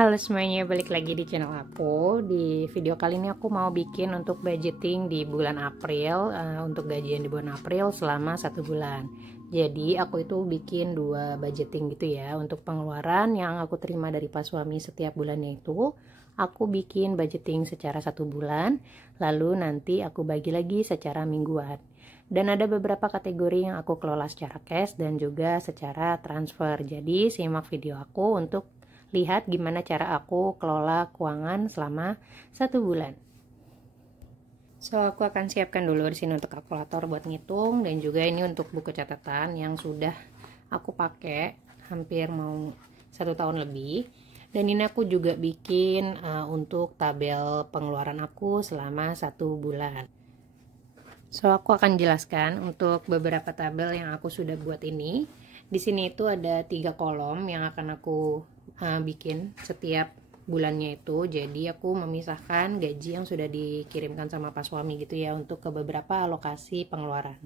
Halo semuanya, balik lagi di channel aku. Di video kali ini aku mau bikin untuk budgeting di bulan April, untuk gajian di bulan April selama 1 bulan. Jadi aku itu bikin 2 budgeting gitu ya. Untuk pengeluaran yang aku terima dari pas suami setiap bulannya itu aku bikin budgeting secara 1 bulan, lalu nanti aku bagi lagi secara mingguan. Dan ada beberapa kategori yang aku kelola secara cash dan juga secara transfer. Jadi simak video aku untuk lihat gimana cara aku kelola keuangan selama 1 bulan. So, aku akan siapkan dulu di sini untuk kalkulator buat ngitung, dan juga ini untuk buku catatan yang sudah aku pakai hampir mau 1 tahun lebih. Dan ini aku juga bikin untuk tabel pengeluaran aku selama 1 bulan. So, aku akan jelaskan untuk beberapa tabel yang aku sudah buat ini. Di sini itu ada 3 kolom yang akan aku bikin setiap bulannya itu. Jadi aku memisahkan gaji yang sudah dikirimkan sama pas suami gitu ya, untuk ke beberapa alokasi pengeluaran.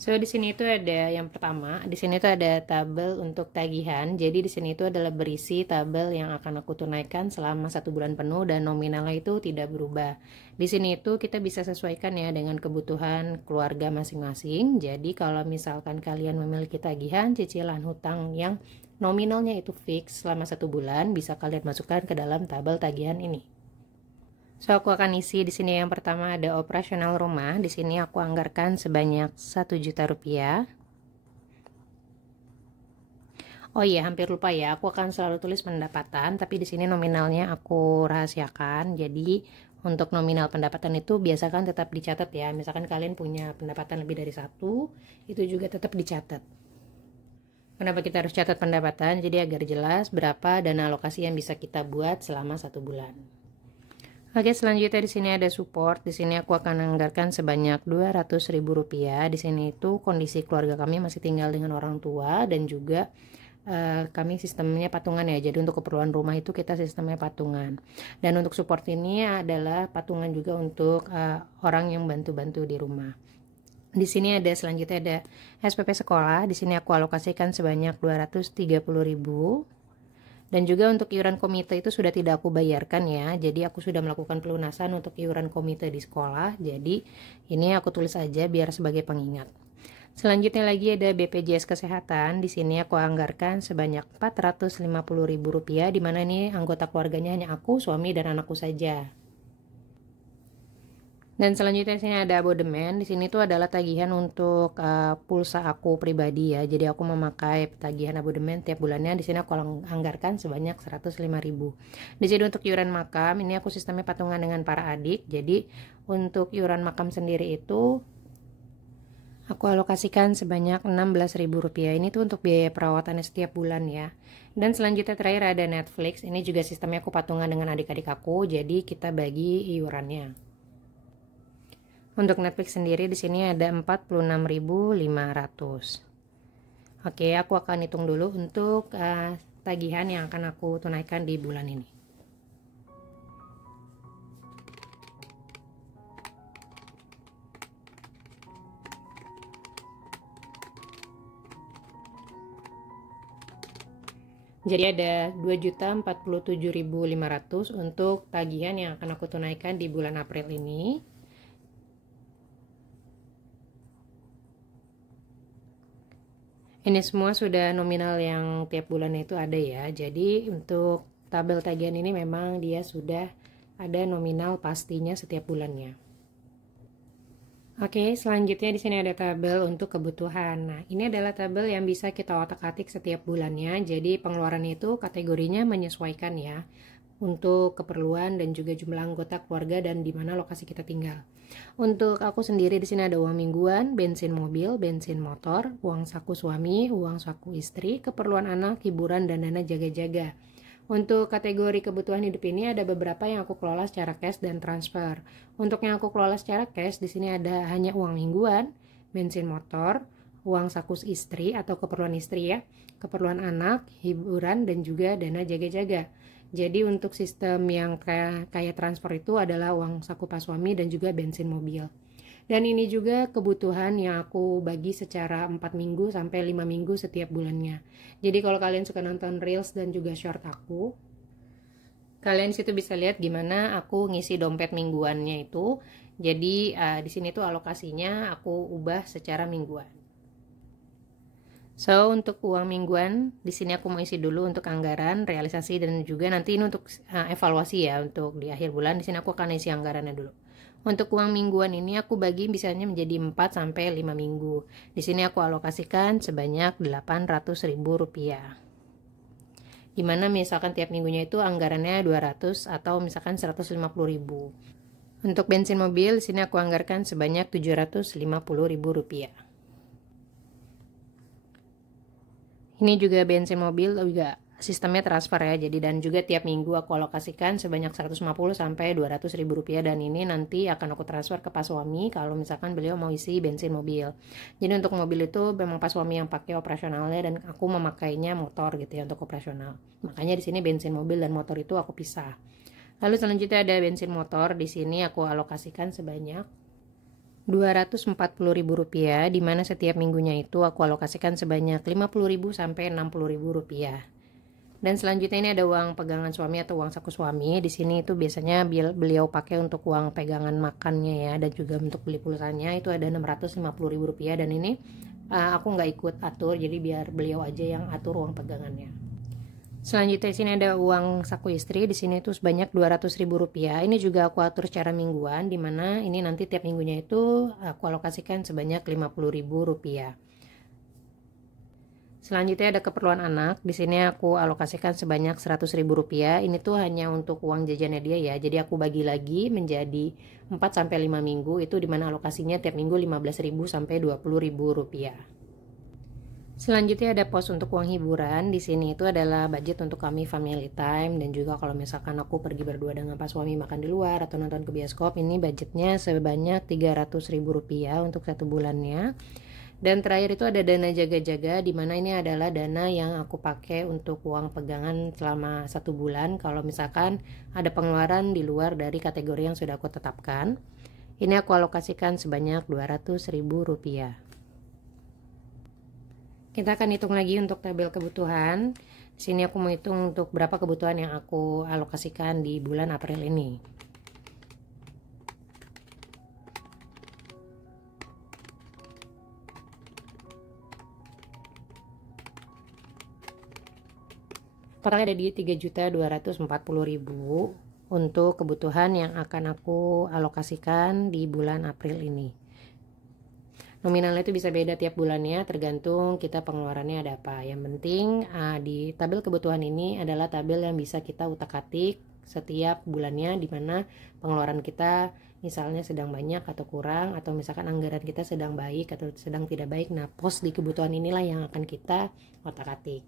So di sini itu ada yang pertama, di sini itu ada tabel untuk tagihan. Jadi di sini itu adalah berisi tabel yang akan aku tunaikan selama 1 bulan penuh dan nominalnya itu tidak berubah. Di sini itu kita bisa sesuaikan ya dengan kebutuhan keluarga masing-masing. Jadi kalau misalkan kalian memiliki tagihan, cicilan, hutang yang nominalnya itu fix selama 1 bulan, bisa kalian masukkan ke dalam tabel tagihan ini. So, aku akan isi di sini yang pertama ada operasional rumah. Di sini aku anggarkan sebanyak 1 juta rupiah. Oh iya, hampir lupa ya. Aku akan selalu tulis pendapatan, tapi di sini nominalnya aku rahasiakan. Jadi, untuk nominal pendapatan itu biasakan tetap dicatat ya. Misalkan kalian punya pendapatan lebih dari 1, itu juga tetap dicatat. Kenapa kita harus catat pendapatan? Jadi agar jelas berapa dana alokasi yang bisa kita buat selama 1 bulan. Oke, selanjutnya di sini ada support. Di sini aku akan anggarkan sebanyak 200.000 rupiah. Di sini itu kondisi keluarga kami masih tinggal dengan orang tua, dan juga kami sistemnya patungan ya. Jadi untuk keperluan rumah itu kita sistemnya patungan. Dan untuk support ini adalah patungan juga untuk orang yang bantu-bantu di rumah. Di sini ada selanjutnya ada SPP sekolah. Di sini aku alokasikan sebanyak 230.000. Dan juga untuk iuran komite itu sudah tidak aku bayarkan ya. Jadi aku sudah melakukan pelunasan untuk iuran komite di sekolah. Jadi ini aku tulis aja biar sebagai pengingat. Selanjutnya lagi ada BPJS Kesehatan. Di sini aku anggarkan sebanyak 450.000 rupiah. Dimana ini anggota keluarganya hanya aku, suami, dan anakku saja. Dan selanjutnya di sini ada abodemen. Di sini tuh adalah tagihan untuk pulsa aku pribadi ya. Jadi aku memakai tagihan abodemen tiap bulannya. Di sini aku anggarkan sebanyak 105.000. Di sini untuk iuran makam, ini aku sistemnya patungan dengan para adik. Jadi untuk iuran makam sendiri itu aku alokasikan sebanyak 16.000 rupiah. Ini tuh untuk biaya perawatannya setiap bulan ya. Dan selanjutnya terakhir ada Netflix. Ini juga sistemnya aku patungan dengan adik-adik aku. Jadi kita bagi iurannya. Untuk Netflix sendiri di sini ada 46.500. Oke, aku akan hitung dulu untuk tagihan yang akan aku tunaikan di bulan ini. Jadi ada 2.047.500 untuk tagihan yang akan aku tunaikan di bulan April ini. Ini semua sudah nominal yang tiap bulan itu ada ya. Jadi untuk tabel tagihan ini memang dia sudah ada nominal pastinya setiap bulannya. Oke, selanjutnya di sini ada tabel untuk kebutuhan. Nah, ini adalah tabel yang bisa kita otak-atik setiap bulannya. Jadi pengeluaran itu kategorinya menyesuaikan ya, untuk keperluan dan juga jumlah anggota keluarga dan di mana lokasi kita tinggal. Untuk aku sendiri di sini ada uang mingguan, bensin mobil, bensin motor, uang saku suami, uang saku istri, keperluan anak, hiburan, dan dana jaga-jaga. Untuk kategori kebutuhan hidup ini ada beberapa yang aku kelola secara cash dan transfer. Untuk yang aku kelola secara cash di sini ada hanya uang mingguan, bensin motor, uang saku istri atau keperluan istri ya, keperluan anak, hiburan, dan juga dana jaga-jaga. Jadi untuk sistem yang kayak transfer itu adalah uang saku pas suami dan juga bensin mobil. Dan ini juga kebutuhan yang aku bagi secara 4 minggu sampai 5 minggu setiap bulannya. Jadi kalau kalian suka nonton reels dan juga short aku, kalian situ bisa lihat gimana aku ngisi dompet mingguannya itu. Jadi di sini tuh alokasinya aku ubah secara mingguan. So, untuk uang mingguan, di sini aku mau isi dulu untuk anggaran, realisasi, dan juga nanti ini untuk evaluasi ya, untuk di akhir bulan. Di sini aku akan isi anggarannya dulu. Untuk uang mingguan ini aku bagi misalnya menjadi 4 sampai 5 minggu. Di sini aku alokasikan sebanyak Rp800.000. Dimana misalkan tiap minggunya itu anggarannya 200 atau misalkan 150.000. Untuk bensin mobil, di sini aku anggarkan sebanyak Rp750.000. Ini juga bensin mobil juga sistemnya transfer ya, jadi dan juga tiap minggu aku alokasikan sebanyak 150 sampai 200 ribu rupiah, dan ini nanti akan aku transfer ke pas suami kalau misalkan beliau mau isi bensin mobil. Jadi untuk mobil itu memang pas suami yang pakai operasionalnya dan aku memakainya motor gitu ya untuk operasional. Makanya di sini bensin mobil dan motor itu aku pisah. Lalu selanjutnya ada bensin motor, di sini aku alokasikan sebanyak Rp240.000, di mana setiap minggunya itu aku alokasikan sebanyak Rp50.000 sampai Rp60.000. Dan selanjutnya ini ada uang pegangan suami atau uang saku suami. Di sini itu biasanya beliau pakai untuk uang pegangan makannya ya, dan juga untuk beli pulsanya itu ada Rp650.000, dan ini aku nggak ikut atur, jadi biar beliau aja yang atur uang pegangannya. Selanjutnya di sini ada uang saku istri, di sini itu sebanyak Rp200.000. Ini juga aku atur secara mingguan, di mana ini nanti tiap minggunya itu aku alokasikan sebanyak Rp50.000. Selanjutnya ada keperluan anak, di sini aku alokasikan sebanyak Rp100.000. Ini tuh hanya untuk uang jajannya dia ya, jadi aku bagi lagi menjadi 4 sampai 5 minggu, itu di mana alokasinya tiap minggu Rp15.000 sampai Rp20.000. Selanjutnya ada pos untuk uang hiburan. Di sini itu adalah budget untuk kami family time, dan juga kalau misalkan aku pergi berdua dengan pas suami makan di luar atau nonton ke bioskop, ini budgetnya sebanyak Rp300.000 untuk 1 bulannya. Dan terakhir itu ada dana jaga-jaga, di mana ini adalah dana yang aku pakai untuk uang pegangan selama 1 bulan kalau misalkan ada pengeluaran di luar dari kategori yang sudah aku tetapkan. Ini aku alokasikan sebanyak Rp200.000. Kita akan hitung lagi untuk tabel kebutuhan. Di sini aku mau hitung untuk berapa kebutuhan yang aku alokasikan di bulan April ini. Totalnya ada di Rp3.240.000 untuk kebutuhan yang akan aku alokasikan di bulan April ini. Nominalnya itu bisa beda tiap bulannya, tergantung kita pengeluarannya ada apa. Yang penting di tabel kebutuhan ini adalah tabel yang bisa kita utak-atik setiap bulannya, di mana pengeluaran kita misalnya sedang banyak atau kurang, atau misalkan anggaran kita sedang baik atau sedang tidak baik. Nah, pos di kebutuhan inilah yang akan kita utak-atik.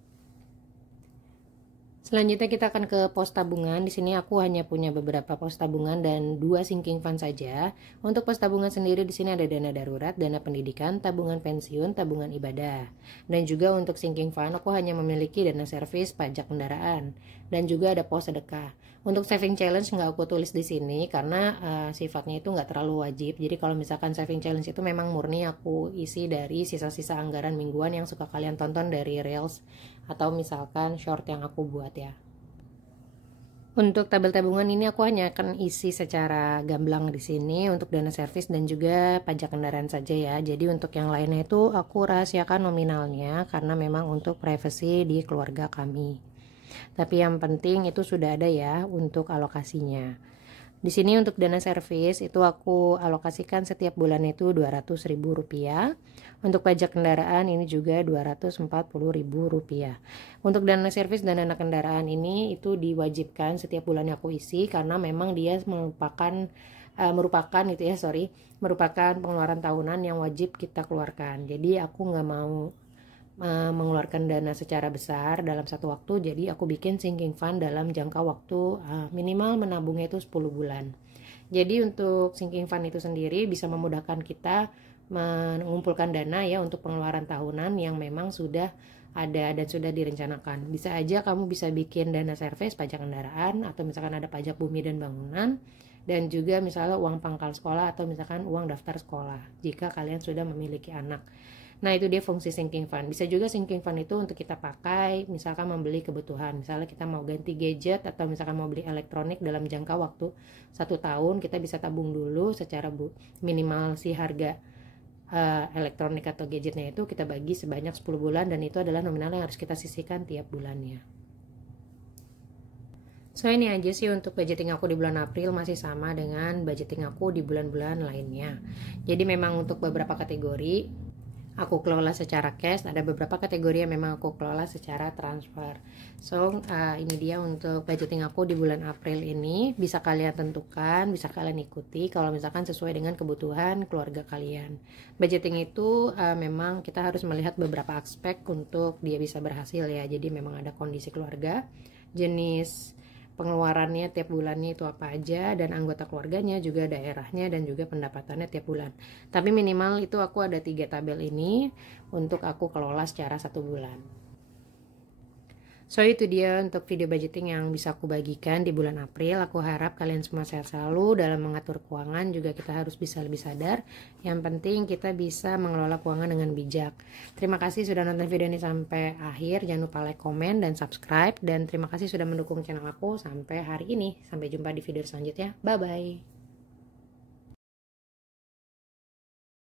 Selanjutnya kita akan ke pos tabungan. Di sini aku hanya punya beberapa pos tabungan dan 2 sinking fund saja. Untuk pos tabungan sendiri di sini ada dana darurat, dana pendidikan, tabungan pensiun, tabungan ibadah. Dan juga untuk sinking fund aku hanya memiliki dana servis, pajak kendaraan, dan juga ada pos sedekah. Untuk saving challenge nggak aku tulis di sini karena sifatnya itu nggak terlalu wajib. Jadi kalau misalkan saving challenge itu memang murni aku isi dari sisa-sisa anggaran mingguan yang suka kalian tonton dari reels atau misalkan short yang aku buat ya. Untuk tabel tabungan ini aku hanya akan isi secara gamblang di sini untuk dana servis dan juga pajak kendaraan saja ya. Jadi untuk yang lainnya itu aku rahasiakan nominalnya karena memang untuk privasi di keluarga kami. Tapi yang penting itu sudah ada ya untuk alokasinya. Di sini untuk dana servis itu aku alokasikan setiap bulan itu Rp200.000. Untuk pajak kendaraan ini juga Rp240.000. Untuk dana servis dan dana kendaraan ini itu diwajibkan setiap bulannya aku isi karena memang dia merupakan pengeluaran tahunan yang wajib kita keluarkan. Jadi aku nggak mau mengeluarkan dana secara besar dalam satu waktu, jadi aku bikin sinking fund dalam jangka waktu minimal menabungnya itu 10 bulan. Jadi untuk sinking fund itu sendiri bisa memudahkan kita mengumpulkan dana ya untuk pengeluaran tahunan yang memang sudah ada dan sudah direncanakan. Bisa aja kamu bisa bikin dana servis, pajak kendaraan, atau misalkan ada pajak bumi dan bangunan, dan juga misalnya uang pangkal sekolah atau misalkan uang daftar sekolah jika kalian sudah memiliki anak. Nah, itu dia fungsi sinking fund. Bisa juga sinking fund itu untuk kita pakai misalkan membeli kebutuhan. Misalnya kita mau ganti gadget atau misalkan mau beli elektronik dalam jangka waktu 1 tahun, kita bisa tabung dulu secara minimal si harga elektronik atau gadgetnya itu kita bagi sebanyak 10 bulan, dan itu adalah nominal yang harus kita sisihkan tiap bulannya. So, ini aja sih untuk budgeting aku di bulan April, masih sama dengan budgeting aku di bulan-bulan lainnya. Jadi memang untuk beberapa kategori aku kelola secara cash, ada beberapa kategori yang memang aku kelola secara transfer. So, ini dia untuk budgeting aku di bulan April ini. Bisa kalian tentukan, bisa kalian ikuti kalau misalkan sesuai dengan kebutuhan keluarga kalian. Budgeting itu memang kita harus melihat beberapa aspek untuk dia bisa berhasil ya. Jadi memang ada kondisi keluarga, jenis pengeluarannya tiap bulannya itu apa aja, dan anggota keluarganya, juga daerahnya, dan juga pendapatannya tiap bulan. Tapi minimal itu aku ada 3 tabel ini untuk aku kelola secara 1 bulan. So, itu dia untuk video budgeting yang bisa aku bagikan di bulan April. Aku harap kalian semua sehat selalu dalam mengatur keuangan. Juga kita harus bisa lebih sadar. Yang penting kita bisa mengelola keuangan dengan bijak. Terima kasih sudah nonton video ini sampai akhir. Jangan lupa like, komen, dan subscribe. Dan terima kasih sudah mendukung channel aku sampai hari ini. Sampai jumpa di video selanjutnya. Bye-bye.